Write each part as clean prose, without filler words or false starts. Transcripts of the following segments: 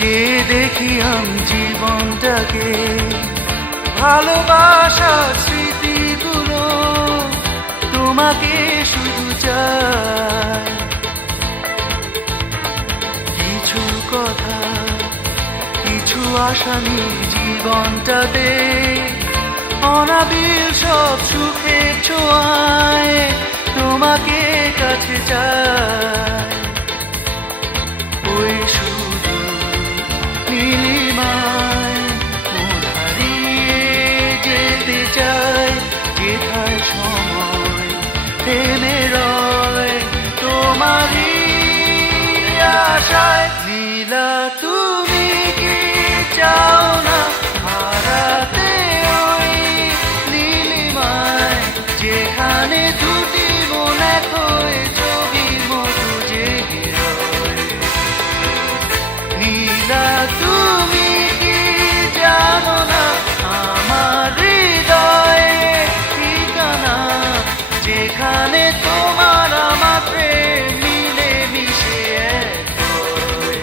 যে দেখি আমি জীবনটাকে, ভালোবাসার স্মৃতিগুলো তোমাকে শুধু চাই। কিছু কথা, কিছু আশা নিয়ে জীবনটাতে, অনাবিল সব সুখের ছোঁয়ায় তোমাকে কাছে চাই। ওই শুধু নীলিমায় মন হারিয়ে যেতে চাই, যেথায় সময় থেমে রয় তোমারই আশায়। নীলা তুমি কি চাও না হারাতে ওই নীলিমায়, যেখানে দুটি মন এক হয়ে ছবির মতো জেগে রয়। নীলা তুমি কি জানো না আমার হৃদয়ে ঠিকানা, যেখানে তোমার আমার প্রেম মিলে মিশে এক হয়।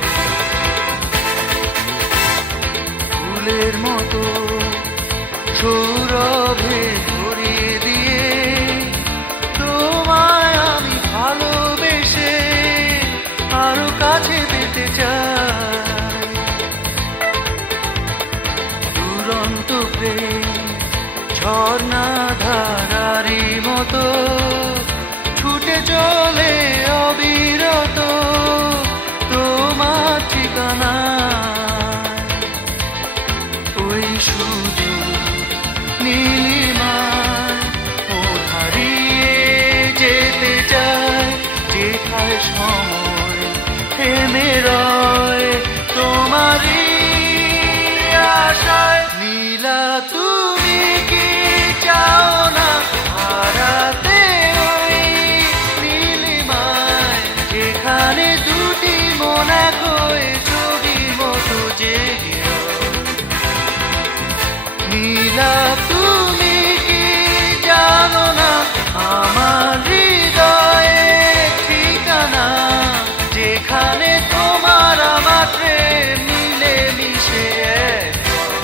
ফুলের মতো সৌরভে ভরিয়ে দিয়ে তোমায় আমি ভালোবেসে আরো কাছে পেতে চাই। দুরন্ত প্রেম ঝর্ণা ধারারি মতো ছুটে চলে অবিরত তোমার ঠিকানা। ওই শুধু নীলিমায় মন হারিয়ে যেতে চায়, যেথায় সময় থেমে রয় তোমারই আশায়। নীলা তুমি কি চাও না হারাতে ওই নীলিমায়, যেখানে দুটি মন এক হয়ে ছবির মতো জেগে রয়। নীলা তুমি কি জানো না আমার হৃদয়ে ঠিকানা, যেখানে তোমার আমার প্রেম মিলে মিশে এক হয়।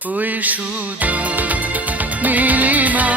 ওই শুধু নীলিমা